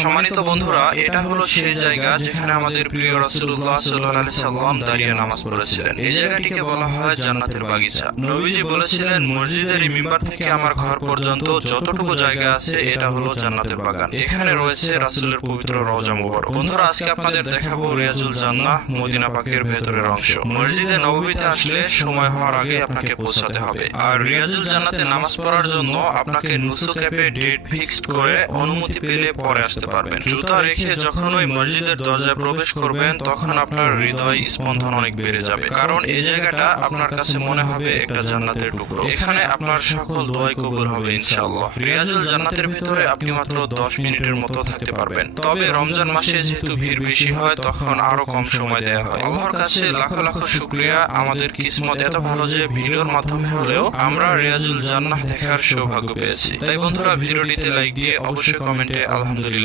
সম্মানিত বন্ধুরা, এটা হলো সেই জায়গা যেখানে আমাদের প্রিয় রাসূলুল্লাহ সাল্লাল্লাহু আলাইহি সাল্লাম দাঁড়িয়ে নামাজ পড়েছিলেন। এই জায়গাটিকে বলা হয় জান্নাতের বাগিচা। নবীজি বলেছিলেন, মসজিদের মিম্বার থেকে আমার ঘর পর্যন্ত যতটুকু জায়গা আছে এটা হলো জান্নাতের বাগান। এখানে রয়েছে রাসূলের পবিত্র রওজা মুবারক। বন্ধুরা, আজকে আপনাদের দেখাবো রিয়াজুল জান্নাহ, মদিনা পাকের ভেতরের অংশ। মসজিদে নববীতে আসলে সময় হওয়ার আগে আপনাকে পৌঁছাতে হবে। আর রিয়াজুল জান্নাতে নামাজ পড়ার জন্য আপনাকে নুসুক অ্যাপে ডেট ফিক্সড করে অনুমতি পেলে পরে আসতে পারবেন। জুতা রেখে যখন ওই মসজিদের দরজায় প্রবেশ করবেন তখন আপনার হৃদয় স্পন্দন অনেক বেড়ে যাবে, কারণ এই জায়গাটা আপনার কাছে মনে হবে একটা জান্নাতের টুকরো। এখানে আপনার সকল দোয়াই কবুল হবে ইনশাআল্লাহ। রিয়াজুল জান্নাতের ভিতরে আপনি মাত্র 10 মিনিটের মতো থাকতে পারবেন। তবে রমজান মাসে যেহেতু ভিড় বেশি হয় তখন আরো কম সময় দেওয়া হয়। আল্লাহর কাছে লাখো লাখো শুকরিয়া, আমাদের কিসমত এত ভালো যে ভিডিওর মাধ্যমে হলেও আমরা রিয়াজুল জান্নাহ দেখার সৌভাগ্য পেয়েছি। তাই বন্ধুরা, ভিডিওটিতে লাইক দিয়ে অবশ্যই কমেন্টে আলহামদুলিল্লাহ